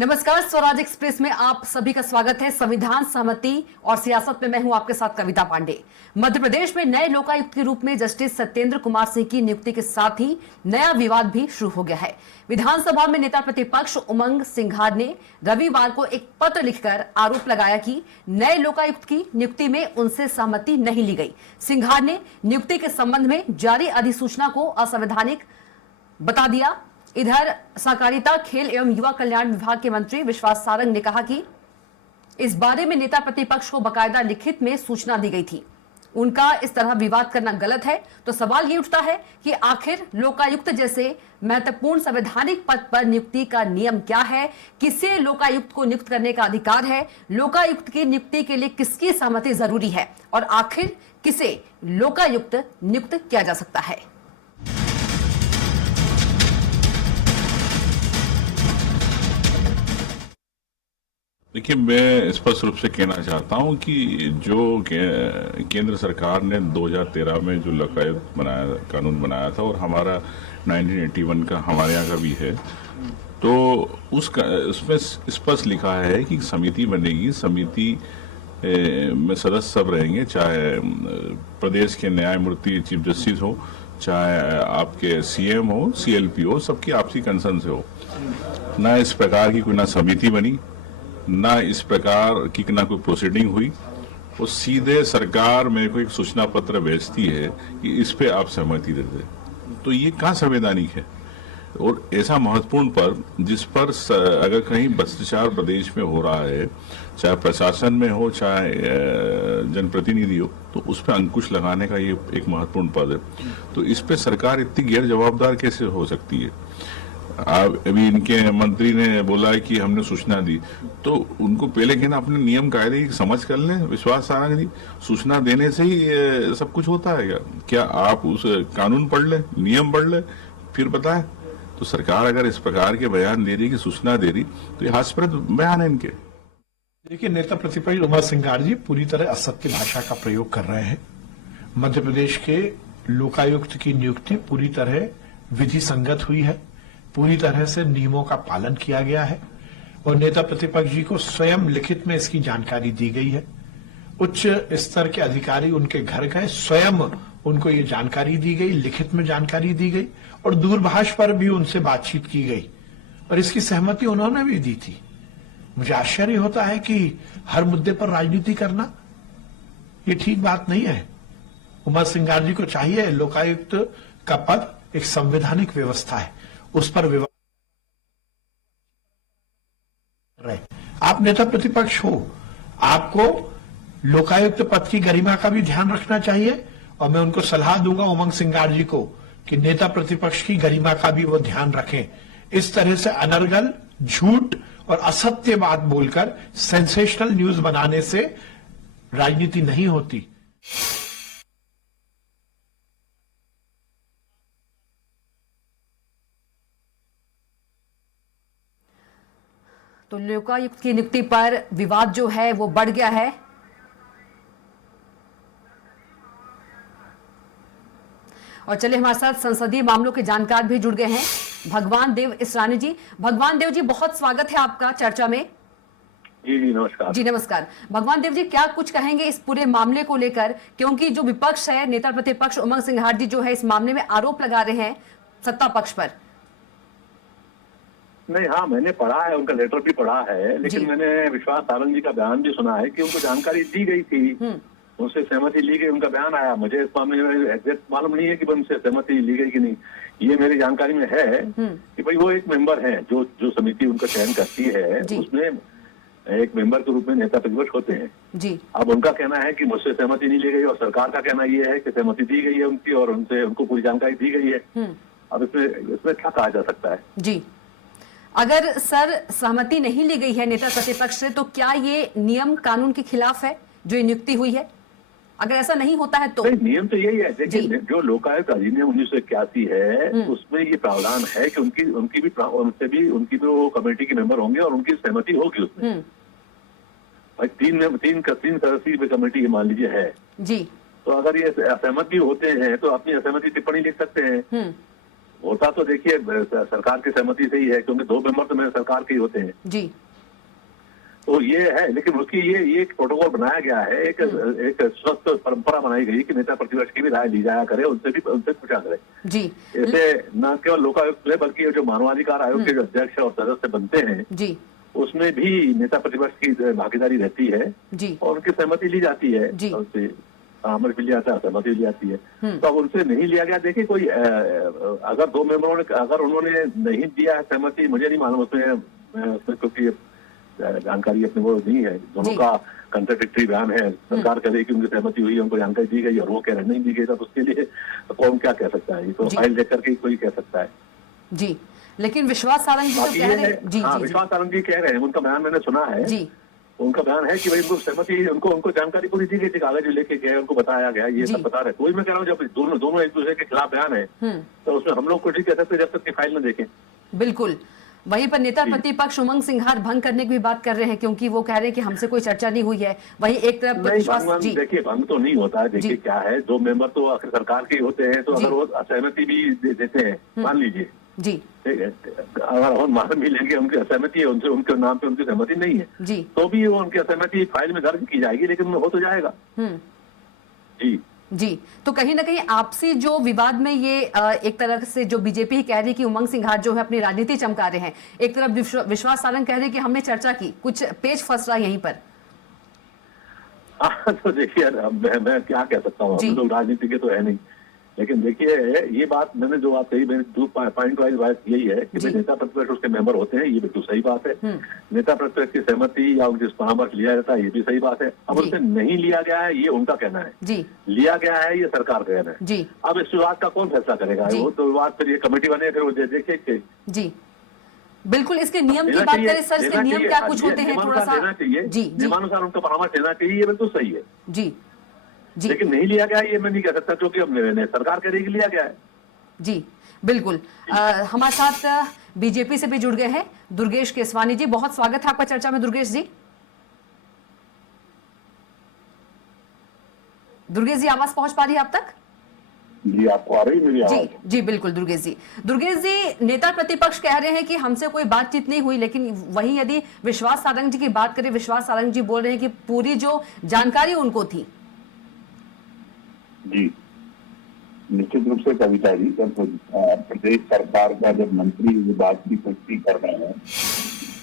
नमस्कार, स्वराज एक्सप्रेस में आप सभी का स्वागत है। संविधान सहमति और सियासत में मैं हूं आपके साथ कविता पांडे। मध्य प्रदेश में नए लोकायुक्त के रूप में जस्टिस सत्येंद्र कुमार सिंह की नियुक्ति के साथ ही नया विवाद भी शुरू हो गया है। विधानसभा में नेता प्रतिपक्ष उमंग सिंघार ने रविवार को एक पत्र लिखकर आरोप लगाया कि नए लोकायुक्त की नियुक्ति में उनसे सहमति नहीं ली गई। सिंघार ने नियुक्ति के संबंध में जारी अधिसूचना को असंवैधानिक बता दिया। इधर सहकारिता, खेल एवं युवा कल्याण विभाग के मंत्री विश्वास सारंग ने कहा कि इस बारे में नेता प्रतिपक्ष को बकायदा लिखित में सूचना दी गई थी। उनका इस तरह विवाद करना गलत है। तो सवाल ये उठता है कि आखिर लोकायुक्त जैसे महत्वपूर्ण संवैधानिक पद पर नियुक्ति का नियम क्या है? किसे लोकायुक्त को नियुक्त करने का अधिकार है? लोकायुक्त की नियुक्ति के लिए किसकी सहमति जरूरी है? और आखिर किसे लोकायुक्त नियुक्त किया जा सकता है? देखिए, मैं स्पष्ट रूप से कहना चाहता हूं कि जो केंद्र सरकार ने 2013 में जो लोकायुक्त बनाया, कानून बनाया था और हमारा 1981 का हमारे यहाँ का भी है, तो उसमें स्पष्ट लिखा है कि समिति बनेगी। समिति में सदस्य सब रहेंगे, चाहे प्रदेश के न्यायमूर्ति चीफ जस्टिस हो, चाहे आपके सीएम हो, सीएलपी हो, सबकी आपसी कंसर्न से हो। ना इस प्रकार की कोई ना समिति बनी, ना इस प्रकार की ना कोई प्रोसीडिंग हुई। वो सीधे सरकार मेरे को एक सूचना पत्र भेजती है कि इस पे आप सहमति दे दे। तो ये कहाँ संवैधानिक है? और ऐसा महत्वपूर्ण पद जिस पर अगर कहीं भ्रष्टाचार प्रदेश में हो रहा है, चाहे प्रशासन में हो, चाहे जनप्रतिनिधि हो, तो उस पर अंकुश लगाने का ये एक महत्वपूर्ण पद है। तो इस पे सरकार इतनी गैर जवाबदार कैसे हो सकती है? अभी इनके मंत्री ने बोला है कि हमने सूचना दी, तो उनको पहले कहना अपने नियम कायदे की समझ कर लें। विश्वास सारंग जी, सूचना देने से ही सब कुछ होता है क्या? आप उस कानून पढ़ ले, नियम पढ़ ले, फिर बताएं। तो सरकार अगर इस प्रकार के बयान दे रही, कि सूचना दे रही, तो ये हास्यास्पद बयान है इनके। देखिए, नेता प्रतिपक्ष उमंग सिंघार जी पूरी तरह असत्य भाषा का प्रयोग कर रहे हैं। मध्य प्रदेश के लोकायुक्त की नियुक्ति पूरी तरह विधि संगत हुई है, पूरी तरह से नियमों का पालन किया गया है और नेता प्रतिपक्ष जी को स्वयं लिखित में इसकी जानकारी दी गई है। उच्च स्तर के अधिकारी उनके घर गए, स्वयं उनको ये जानकारी दी गई, लिखित में जानकारी दी गई और दूरभाष पर भी उनसे बातचीत की गई और इसकी सहमति उन्होंने भी दी थी। मुझे आश्चर्य होता है कि हर मुद्दे पर राजनीति करना ये ठीक बात नहीं है। उमंग सिंघार जी को चाहिए, लोकायुक्त का पद एक संवैधानिक व्यवस्था है, उस पर विवाद रहे। आप नेता प्रतिपक्ष हो, आपको लोकायुक्त पद की गरिमा का भी ध्यान रखना चाहिए और मैं उनको सलाह दूंगा, उमंग सिंघार जी को, कि नेता प्रतिपक्ष की गरिमा का भी वो ध्यान रखें। इस तरह से अनर्गल, झूठ और असत्य बात बोलकर सेंसेशनल न्यूज बनाने से राजनीति नहीं होती। तो लोकायुक्त की नियुक्ति पर विवाद जो है वो बढ़ गया है। और चलिए, हमारे साथ संसदीय मामलों के जानकार भी जुड़ गए हैं, भगवान देव इसरानी जी। भगवान देव जी, बहुत स्वागत है आपका चर्चा में। जी नमस्कार। जी नमस्कार। भगवान देव जी, क्या कुछ कहेंगे इस पूरे मामले को लेकर? क्योंकि जो विपक्ष है, नेता प्रतिपक्ष उमंग सिंघार जी जो है, इस मामले में आरोप लगा रहे हैं सत्ता पक्ष पर। नहीं, हाँ, मैंने पढ़ा है, उनका लेटर भी पढ़ा है, लेकिन मैंने विश्वास सारंग जी का बयान भी सुना है कि उनको जानकारी दी गई थी, उनसे सहमति ली गई, उनका बयान आया। मुझे इस मामले में एग्जैक्ट मालूम नहीं है कि उनसे सहमति ली गई कि नहीं। ये मेरी जानकारी में है कि भाई वो एक मेंबर है, जो समिति उनका चयन करती है, उसमें एक मेंबर के रूप में नेता प्रतिपक्ष होते हैं जी। अब उनका कहना है कि मुझसे सहमति नहीं ली गई और सरकार का कहना ये है कि सहमति दी गई है उनकी और उनको पूरी जानकारी दी गई है। अब इसमें क्या कहा जा सकता है जी? अगर सर सहमति नहीं ली गई है नेता प्रतिपक्ष से, तो क्या ये नियम कानून के खिलाफ है जो ये नियुक्ति हुई है? अगर ऐसा नहीं होता है तो? नियम तो यही है। देखिए, जो लोकायुक्त अधिनियम 1981 है, उसमें ये प्रावधान है कि उनकी भी वो कमेटी के मेंबर होंगे और उनकी सहमति होगी उसमें। भाई तीन सदस्यीय कमेटी मान लीजिए है जी, तो अगर ये असहमत भी होते हैं तो अपनी असहमति टिप्पणी लिख सकते हैं। होता तो देखिए सरकार की सहमति से ही है, क्योंकि 2 मेंबर तो मेरे सरकार के ही होते हैं। जी। तो ये है, लेकिन उसकी ये एक प्रोटोकॉल बनाया गया है, एक स्वस्थ परंपरा बनाई गई कि नेता प्रतिपक्ष की भी राय ली जाया करे, उनसे पूछा करे। जी। ऐसे न केवल लोकायुक्त में बल्कि ये जो मानवाधिकार आयोग के जो अध्यक्ष और सदस्य बनते हैं, जी। उसमें भी नेता प्रतिपक्ष की भागीदारी रहती है जी। और उनकी सहमति ली जाती है। जी। उनसे आमर भी लिया जाता है, सहमति ली जाती है। तो अब उनसे नहीं लिया गया, देखिए कोई अगर 2 मेंबरों ने अगर उन्होंने नहीं दिया है सहमति, मुझे नहीं मालूम उसमें क्योंकि जानकारी अपने वो नहीं है, दोनों का कंट्राडिक्टरी बयान है। सरकार कह रही कि उनकी सहमति हुई, उनको जानकारी दी गई, और वो कह रहे नहीं दी गई, तो उसके लिए कौन क्या कह सकता है? ये तो फाइल देख करके कोई कह सकता है। जी, लेकिन विश्वास सारंग जी तो कह रहे हैं। जी, हाँ, जी, विश्वास सारंग जी कह रहे हैं, उनका बयान मैंने सुना है। जी। उनका बयान है कि भाई उनको सहमति, उनको जानकारी पूरी दी गई थी, कागज लेके गए, उनको बताया गया, ये सब बता रहे। कोई मैं कह रहा हूँ जब दोनों एक दूसरे के खिलाफ बयान है, तो उसमें हम लोग कुछ नहीं कह सकते जब तक कि फाइल न देखें। बिल्कुल। वहीं पर नेता प्रतिपक्ष उमंग सिंघार भंग करने की भी बात कर रहे हैं, क्योंकि वो कह रहे हैं कि हमसे कोई चर्चा नहीं हुई है। वहीं एक तरफ विश्वास, जी, देखिए भंग तो नहीं होता है। देखिए क्या है, 2 मेंबर तो आखिर सरकार के होते हैं, तो अगर वो असहमति भी देते हैं, मान लीजिए, जी, ठीक है, अगर हम मान भी लेंगे उनकी असहमति है, उनसे उनके नाम पे उनकी सहमति नहीं है, जी, तो भी वो उनकी असहमति फाइल में दर्ज की जाएगी, लेकिन हो तो जाएगा। जी जी। तो कहीं ना कहीं आपसी जो विवाद में ये एक तरह से जो बीजेपी ही कह रही है कि उमंग सिंघार जो है अपनी राजनीति चमका रहे हैं, एक तरफ विश्वास सारंग कह रहे हैं कि हमने चर्चा की, कुछ पेच फंस रहा है यहीं पर। तो देखिए मैं क्या कह सकता हूँ, हम लोग राजनीति के तो है नहीं, लेकिन देखिए ये बात मैंने जो बात कही, मैंने 2 पॉइंट वाइज बात यही है कि नेता प्रतिपक्ष उसके मेंबर होते हैं, ये बिल्कुल सही बात है। नेता प्रतिपक्ष की सहमति या उनकी परामर्श लिया जाता है, ये भी सही बात है। अब उनसे नहीं लिया गया है, ये उनका कहना है। जी। लिया गया है, ये सरकार का कहना है। जी। अब इस विवाद का कौन फैसला करेगा? वो तो विवाद फिर ये कमेटी बने, फिर वो देखे। जी, बिल्कुल। इसके नियम की बात करें सर, इसके नियम क्या कुछ होते हैं, थोड़ा सा लेना चाहिए। जी, नियमानुसार उनका परामर्श लेना चाहिए, ये बिल्कुल सही है। जी, जी। लेकिन नहीं लिया गया, ये मैं नहीं कह सकता, क्योंकि अब सरकार कह रही कि लिया गया है। जी, बिल्कुल। हमारे साथ बीजेपी से भी जुड़ गए हैं दुर्गेश केसवानी जी, बहुत स्वागत है आपका चर्चा में दुर्गेश जी। दुर्गेश जी, आवाज पहुंच पा रही है आप तक? जी, आपको आ रही मेरी आवाज? जी, जी, बिल्कुल दुर्गेश जी। दुर्गेश जी, नेता प्रतिपक्ष कह रहे हैं कि हमसे कोई बातचीत नहीं हुई, लेकिन वहीं यदि विश्वास सारंग जी की बात करें, विश्वास सारंग जी बोल रहे हैं कि पूरी जो जानकारी उनको थी। जी, निश्चित रूप से कविता जी, जब प्रदेश सरकार का जब मंत्री ये बात की पुष्टि कर रहे हैं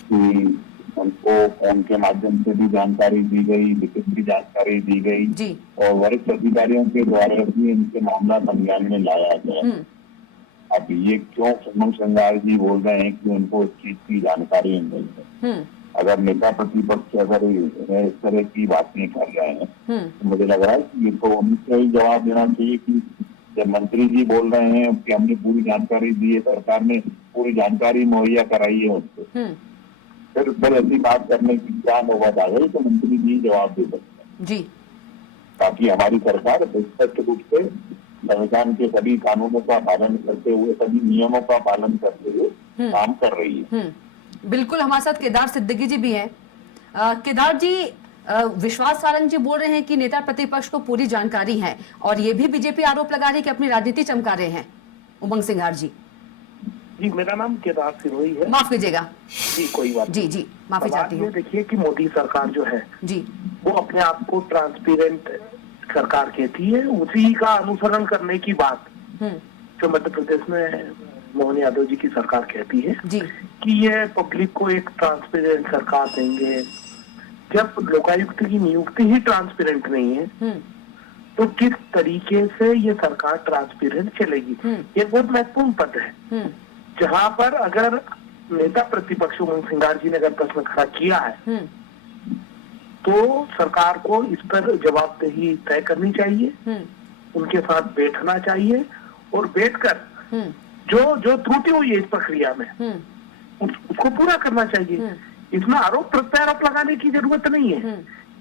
कि उनको फोन के माध्यम से भी जानकारी दी गई, लिखित भी जानकारी दी गई और वरिष्ठ अधिकारियों के द्वारा भी इनके मामला संज्ञान में लाया गया। अब ये क्यों उमंग सिंघार जी बोल रहे हैं कि उनको इस चीज की जानकारी नहीं है? अगर नेता प्रतिपक्ष अगर इस तरह की बातें कर रहे हैं, तो मुझे लग रहा है कि ये तो उनको ही जवाब देना चाहिए कि जब मंत्री जी बोल रहे हैं कि हमने पूरी जानकारी दी है, सरकार ने पूरी जानकारी मुहैया कराई है उनको, फिर ऐसी बात करने की क्या नौबत आ गई, तो मंत्री जी जवाब दे सकते हैं। जी, ताकि हमारी सरकार स्पष्ट रूप से संविधान के सभी कानूनों का पालन करते हुए, सभी नियमों का पालन करते हुए काम कर रही है। बिल्कुल। हमारे साथ केदार सिद्दीकी जी भी हैं। केदार जी, विश्वास सारंग जी बोल रहे हैं कि नेता प्रतिपक्ष को पूरी जानकारी है, और ये भी बीजेपी आरोप लगा रही है कि अपनी राजनीति चमका रहे हैं उमंग सिंघार जी। जी, मेरा नाम केदार सिरोही है। माफ कीजिएगा जी, कोई बात जी, जी, माफी चाहती हूँ। देखिए कि मोदी सरकार जो है जी, वो अपने आप को ट्रांसपेरेंट सरकार कहती है, उसी का अनुसरण करने की बात जो मध्य प्रदेश में मोहन यादव जी की सरकार कहती है जी, कि ये पब्लिक को एक ट्रांसपेरेंट सरकार देंगे। जब लोकायुक्त की नियुक्ति ही ट्रांसपेरेंट नहीं है, तो किस तरीके से ये सरकार ट्रांसपेरेंट चलेगी? ये बहुत महत्वपूर्ण पद है, जहां पर अगर नेता प्रतिपक्ष उमंग सिंघार जी ने अगर प्रश्न खड़ा किया है, तो सरकार को इस पर जवाबदेही तय करनी चाहिए, उनके साथ बैठना चाहिए और बैठकर जो त्रुटि हुई है इस प्रक्रिया में उसको पूरा करना चाहिए। इसमें आरोप प्रत्यारोप लगाने की जरूरत नहीं है।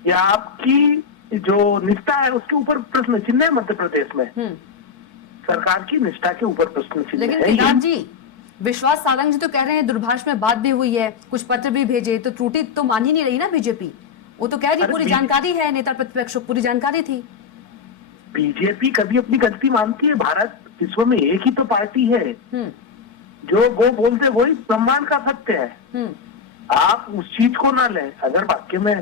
या आपकी जो निष्ठा है उसके ऊपर प्रश्न चिन्ह है। मध्य प्रदेश में सरकार की निष्ठा के ऊपर प्रश्न चिन्ह है। लेकिन केदार जी, विश्वास सारंग जी तो कह रहे हैं दूरभाष में बात भी हुई है, कुछ पत्र भी भेजे, तो त्रुटि तो मान ही नहीं रही ना बीजेपी। वो तो कह रही पूरी जानकारी है, नेता प्रतिपक्ष को पूरी जानकारी थी। बीजेपी कभी अपनी गलती मानती है? भारत विश्व में एक ही तो पार्टी है जो वो बोलते वही ब्रह्मांड का सत्य है। आप उस चीज को ना लें। अगर वाक्य में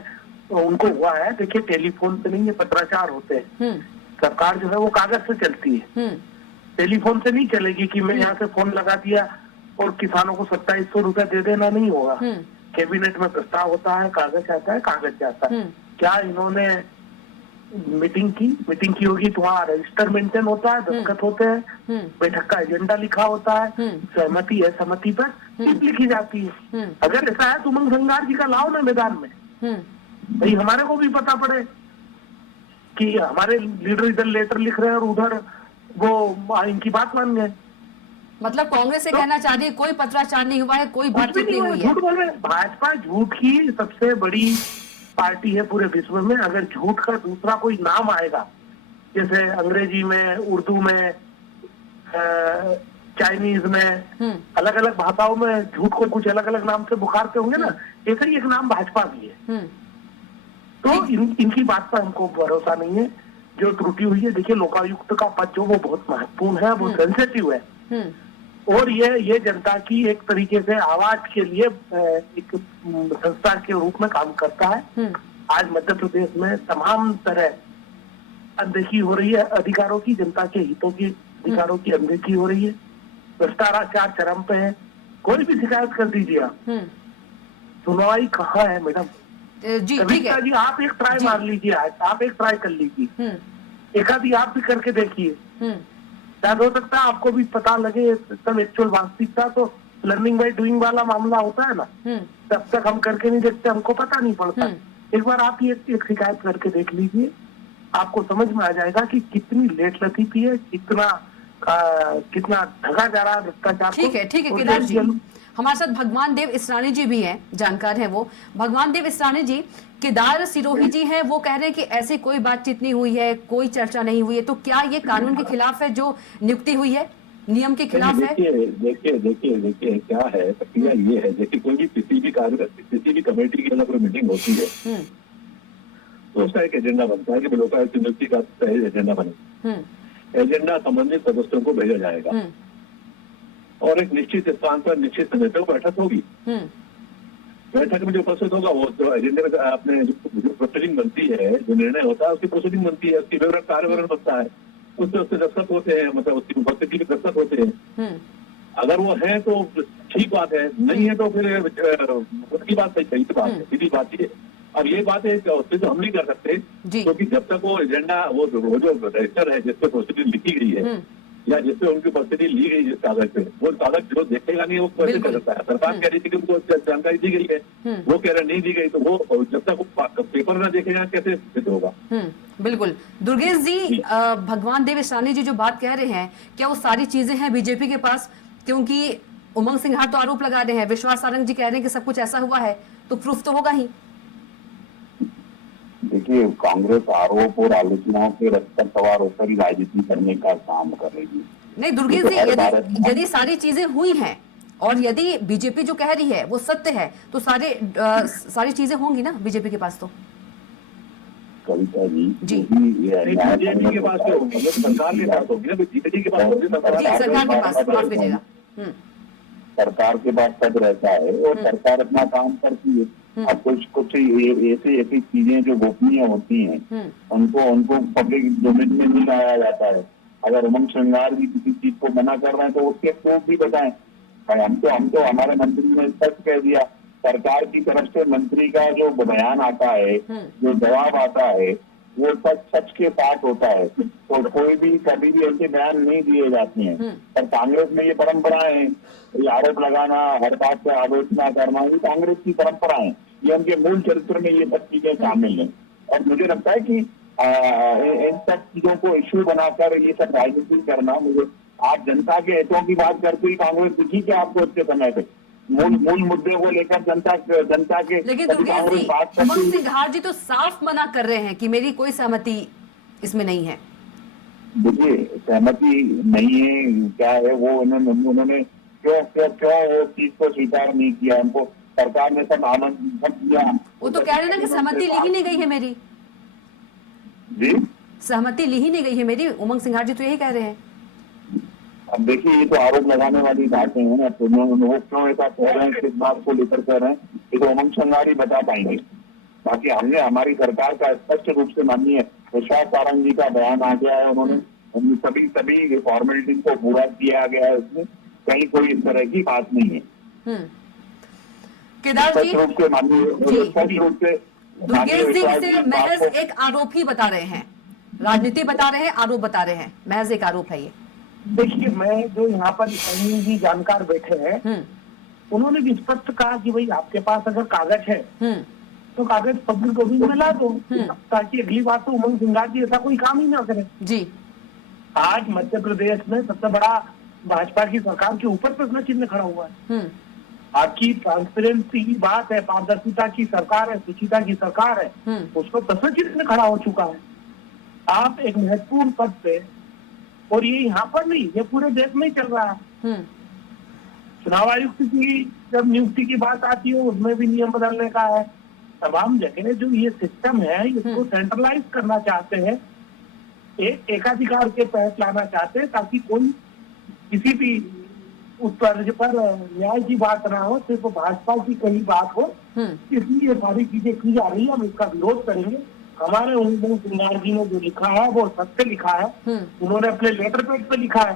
तो उनको हुआ है, देखिए टेलीफोन पे नहीं, ये पत्राचार होते हैं। सरकार जो है वो कागज से चलती है, टेलीफोन से नहीं चलेगी कि मैं यहाँ से फोन लगा दिया और किसानों को 2700 रुपया दे देना, नहीं होगा। कैबिनेट में प्रस्ताव होता है, कागज आता है, कागज जाता है। क्या इन्होंने मीटिंग की होगी तो वहाँ रजिस्टर मेंटेन होता है, दस्तखत होते हैं, बैठक का एजेंडा लिखा होता है, सहमति है, सहमति पर टिप लिखी जाती है। अगर ऐसा है तो उमंग संगार जी का लाओ ना मैदान में, भाई हमारे को भी पता पड़े कि हमारे लीडर इधर लेटर लिख रहे हैं और उधर वो इनकी बात मान गए। मतलब कांग्रेस से कहना चाह रही है कोई पत्राचार नहीं हुआ है, कोई कुछ भी बातचीत नहीं नहीं हुई हुआ, है। झूठ बोल रहे हैं। भाजपा झूठ की सबसे बड़ी पार्टी है पूरे विश्व में। अगर झूठ का दूसरा कोई नाम आएगा, जैसे अंग्रेजी में, उर्दू में, चाइनीज में, अलग अलग भाषाओं में झूठ को कुछ अलग अलग नाम से बुखारते होंगे ना, ऐसा ही एक नाम भाजपा भी है। तो इनकी बात पर हमको भरोसा नहीं है। जो त्रुटि हुई है, देखिए लोकायुक्त का पद जो वो बहुत महत्वपूर्ण है, वो सेंसिटिव है, और ये जनता की एक तरीके से आवाज के लिए एक संस्था के रूप में काम करता है। आज मध्य प्रदेश में तमाम तरह अनदेखी हो रही है अधिकारों की, जनता के हितों की, अधिकारों की अनदेखी हो रही है, भ्रष्टाचार चरम पे है। कोई भी शिकायत कर दीजिए आप, सुनवाई कहाँ है मैडम? जी ठीक कविता है। जी आप एक ट्राई मार लीजिए, आज आप एक ट्राई कर लीजिए, एक आधी आप भी करके देखिए, शायद हो सकता है आपको भी पता लगे तब एक्चुअल वास्तविकता। तो लर्निंग बाय डूइंग वाला मामला होता है ना, तब तक हम करके नहीं देखते, हमको पता नहीं पड़ता। एक बार आप ये एक शिकायत करके देख लीजिए, आपको समझ में आ जाएगा कि कितनी लेट लतीफी है, कितना ढका जा रहा है भ्रष्टाचार को। ठीक है केदार जी, हमारे साथ भगवान देव इसरानी जी भी हैं, जानकार हैं वो। भगवान देव इसरानी जी, केदार सिरोही जी हैं, वो कह रहे हैं कि ऐसी कोई बातचीत नहीं हुई है, कोई चर्चा नहीं हुई है, तो क्या ये कानून के खिलाफ है जो नियुक्ति हुई है, नियम के खिलाफ है? देखिए क्या है, प्रक्रिया ये है, देखिए कोई भी किसी भी कमेटी की अगर कोई मीटिंग होती है तो उसका एक एजेंडा बनता है कि लोकायुक्त की नियुक्ति का एजेंडा बने। एजेंडा संबंधित सदस्यों को भेजा जाएगा और एक निश्चित स्थान पर निश्चित समय पर बैठक होगी। बैठक में जो उपस्थित होगा वो जो एजेंडे में अपने जो प्रोसीडिंग बनती है, जो निर्णय होता है उसकी प्रोसीडिंग बनती है, उसकी विवरण कार्य विवरण बनता है, उससे दस्तखत होते हैं, मतलब उसकी उपस्थिति के दस्तखत होते हैं। अगर वो है तो ठीक बात है, नहीं है तो फिर उसकी बात सही बात है, सीधी बात है। अब ये बात है उससे तो हम नहीं कर सकते, क्योंकि जब तक वो एजेंडा वो जो रजिस्टर है जिसपे प्रोसीडिंग लिखी गई है या जिसपे उनकी उपस्थिति ली गई जिस कागज पे, वो कागज जो देखेगा नहीं वो कैसे कर सकता है? सरकार कह रही थी कि उनको जानकारी दी गई है, वो कह रहे नहीं दी गई, तो वो जब तक वो पेपर ना देखेगा कैसे सिद्ध होगा? बिल्कुल। दुर्गेश जी, भगवान देव इसरानी जी जो बात कह रहे हैं, क्या वो सारी चीजें हैं बीजेपी के पास? क्योंकि उमंग सिंघार तो आरोप लगा रहे हैं, विश्वास सारंग जी कह रहे हैं कि सब कुछ ऐसा हुआ है, तो प्रूफ तो होगा ही। देखिए, कांग्रेस आरोप और आलोचनाओं के रथ पर सवार होकर ही राजनीति करने का काम कर रही है। नहीं दुर्गेश जी, यदि सारी चीजें हुई हैं और यदि बीजेपी जो कह रही है वो सत्य है, तो सारी चीजें होंगी ना बीजेपी के पास? तो कविता जी बीजेपी के पास तो होगी, सरकार के पास होगी ना, बीजेपी के पास होगी, सरकार के पास, माफ कीजिएगा, सरकार के पास पद रहता है और सरकार अपना काम करती है। अब कुछ ऐसी चीजें जो गोपनीय होती हैं उनको पब्लिक डोमेन में नहीं लाया जाता है। अगर उमंग श्रृंगार भी किसी चीज को मना कर रहे हैं तो उसके प्रूफ भी बताएं। हम तो हमारे मंत्री ने स्पष्ट कह दिया, सरकार की तरफ से मंत्री का जो बयान आता है, जो जवाब आता है, वो सच के साथ होता है, तो कोई भी कभी भी ऐसे बयान नहीं दिए जाते हैं। पर कांग्रेस में ये परंपरा है, ये आरोप लगाना, हर बात पे आलोचना करना, ये कांग्रेस की परंपरा है, ये उनके मूल चरित्र में ये सब चीजें शामिल है। और मुझे लगता है कि इन सब चीजों को इश्यू बनाकर ये सब राजनीति करना, मुझे आप जनता के हितों की बात करते ही कांग्रेस दिखी क्या आपको अच्छे समय पे? मूल मुद्दे को लेकर जनता के, लेकिन दुर्गेश जी, उमंग सिंघार जी तो साफ मना कर रहे हैं कि मेरी कोई सहमति इसमें नहीं है। देखिए, सहमति नहीं है क्या है, वो उन्होंने क्यों वो चीज को स्वीकार नहीं किया? उनको सरकार ने सब आमंत्रित दिया। वो तो कह रहे हैं ना कि सहमति लिखी नहीं गई है मेरी। जी, सहमति ली ही नहीं गई है मेरी। उमंग सिंघार जी तो यही कह रहे हैं। अब देखिए, ये तो आरोप लगाने वाली बातें हैं। तो वो क्यों ऐसा कह रहे हैं, किस बात को लेकर कह रहे हैं, ये तो उमंग सिंघार ही बता पाएंगे। बाकी हमने हमारी सरकार का स्पष्ट रूप से माननीय विश्वास सारंग जी का बयान आ गया है। उन्होंने सभी फॉर्मेलिटीज को पूरा किया गया है। उसमें कहीं कोई इस तरह की बात नहीं है। केदार जी, स्पष्ट रूप से माननीय, स्पष्ट रूप से दुर्गेश जी इसे महज एक आरोप ही बता रहे हैं, राजनीति बता रहे हैं, आरोप बता रहे हैं, महज एक आरोप है ये। देखिए, मैं जो यहाँ पर अनिल जी जानकार बैठे हैं, उन्होंने भी स्पष्ट कहा कि भाई आपके पास अगर कागज है तो कागज पब्लिक डोमेन में ला दो, ताकि अगली बार तो उमंग सिंघार जी ऐसा कोई काम ही ना करें। जी, आज मध्य प्रदेश में सबसे बड़ा भाजपा की सरकार के ऊपर प्रश्न चिन्ह खड़ा हुआ है। आपकी ट्रांसपेरेंसी की बात है, पारदर्शिता की सरकार है, शुचिता की सरकार है, उसको प्रश्न चिन्ह खड़ा हो चुका है। आप एक महत्वपूर्ण पद पे, और ये यहाँ पर नहीं, ये पूरे देश में ही चल रहा है। चुनाव आयुक्त की जब नियुक्ति की बात आती है, उसमें भी नियम बदलने का है। तमाम जगह जो ये सिस्टम है, इसको सेंट्रलाइज करना चाहते हैं, एक एकाधिकार के तहत लाना चाहते हैं, ताकि कोई किसी भी उत्तर पर न्याय की बात ना हो, सिर्फ भाजपा की कही बात हो। इसलिए ये सारी चीजें की जा रही है। हम इसका विरोध करेंगे। हमारे उमंग सिंघार जी ने जो लिखा है वो सत्य लिखा है। उन्होंने अपने लेटर पेड पे लिखा है।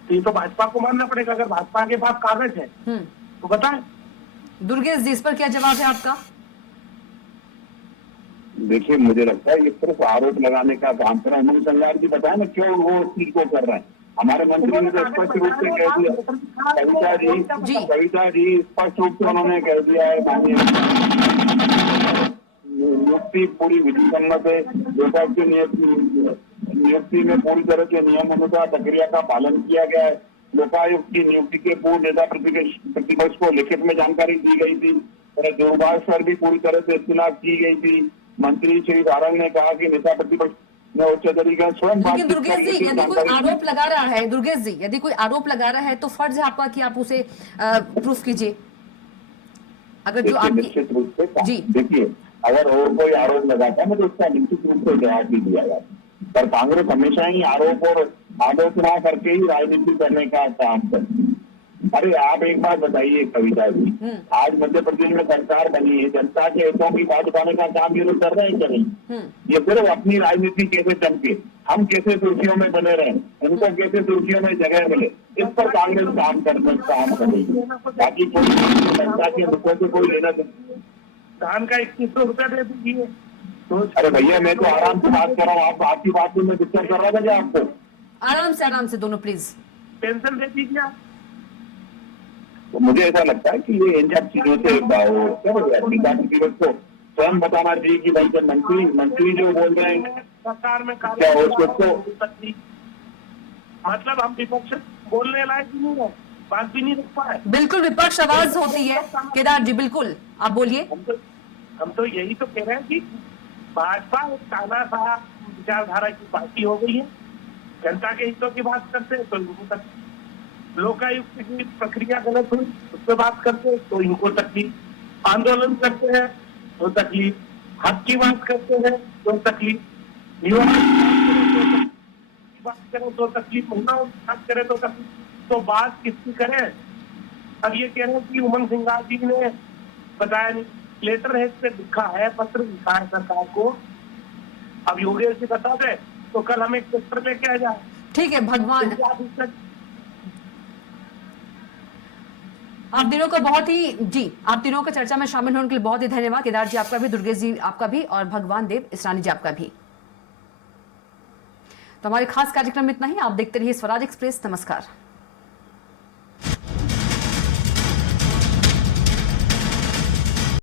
तो ये तो भाजपा को मानना पड़ेगा। अगर भाजपा के पास कागज है तो बताएं। दुर्गेश जी, इस पर क्या जवाब है आपका? देखिए, मुझे लगता है ये सिर्फ आरोप लगाने का काम कर रहे हैं। उमंग सिंघार जी बताए ना क्यों वो उस चीज को कर रहे हैं। हमारे मंत्री ने तो स्पष्ट रूप से कह दिया, कविता जी स्पष्ट रूप से उन्होंने कह दिया है, माननीय नियुक्ति पूरी विधि सम्मत है। लोकायुक्त की नियुक्ति में पूरी तरह के नियम अनुसार प्रक्रिया का पालन किया गया है। लोकायुक्त की नियुक्ति के पूर्व नेता प्रतिपक्ष को लिखित में जानकारी दी गई थी और दूरभाष पर भी पूरी तरह से इत्तला की गई थी। मंत्री श्री सारंग ने कहा कि नेता प्रतिपक्ष ने उच्च अधिकारी स्वयं। लेकिन दुर्गेश जी, यदि कोई आरोप लगा रहा है, दुर्गेश जी यदि कोई आरोप लगा रहा है तो फर्ज है आपका कि आप उसे प्रूफ कीजिए। अगर जो आपकी निश्चित रूप से जी, देखिए, अगर और कोई आरोप लगाता है तो उसका निश्चित रूप से जवाब भी दिया जाता है। पर कांग्रेस हमेशा ही आरोप और आलोचना करके ही राजनीति करने का काम करती है। अरे आप एक बात बताइए कविता जी, आज मध्य प्रदेश में सरकार बनी है, जनता के हितों की बात उठाने का काम ये लोग कर रहे हैं क्या नहीं? ये सिर्फ अपनी राजनीति कैसे चमके, हम कैसे सुर्खियों में बने रहे, उनको कैसे सुर्खियों में जगह मिले, इस पर कांग्रेस काम करेगी। बाकी कोई जनता के मुद्दों से कोई लेना धान का 2100 रुपया दे दीजिए। अरे भैया, मैं तो आराम से बात कर रहा हूँ, आप आपकी बात में डिस्टर्ब कर रहा था क्या आपको? आराम से दोनों प्लीज। पेंशन दे दीजिए आप। तो मुझे ऐसा लगता है कि ये इन सब चीजों से विकास को स्वयं बताना चाहिए कि भाई जब मंत्री जो बोल रहे हैं सरकार में क्या उसको, मतलब हम विपक्ष बोलने लायक भी नहीं है, बात भी नहीं रख पाए। बिल्कुल विपक्ष आवाज होती है केदार जी, बिल्कुल आप बोलिए। हम तो यही तो कह रहे हैं कि भाजपा एक तानाशाह विचारधारा की पार्टी हो गई है। जनता के हितों की बात करते हैं तो इनको तकलीफ, लोकायुक्त की प्रक्रिया गलत हुई उस पर बात करते हैं तो इनको तकलीफ, आंदोलन करते हैं तो तकलीफ, हक की बात करते हैं तो तकलीफ, युवा की बात करें तो तकलीफ, महिलाओं की बात करें तो तकलीफ। तो बात किसकी करें? अब ये कह रहे हैं कि उमंग सिंघार जी ने बताया नहीं, लेटर हेड पे लिखा है, पत्र लिखा है सरकार को। अब योगेश जी बता दे तो कल हमें एक पत्र लेके आ जाए। ठीक है भगवान, आप तीनों को बहुत ही जी, आप तीनों को चर्चा में शामिल होने के लिए बहुत ही धन्यवाद। केदार जी आपका भी, दुर्गेश जी आपका भी, और भगवान देव इसरानी जी आपका भी। तो हमारे खास कार्यक्रम में इतना ही। आप देखते रहिए स्वराज एक्सप्रेस। नमस्कार।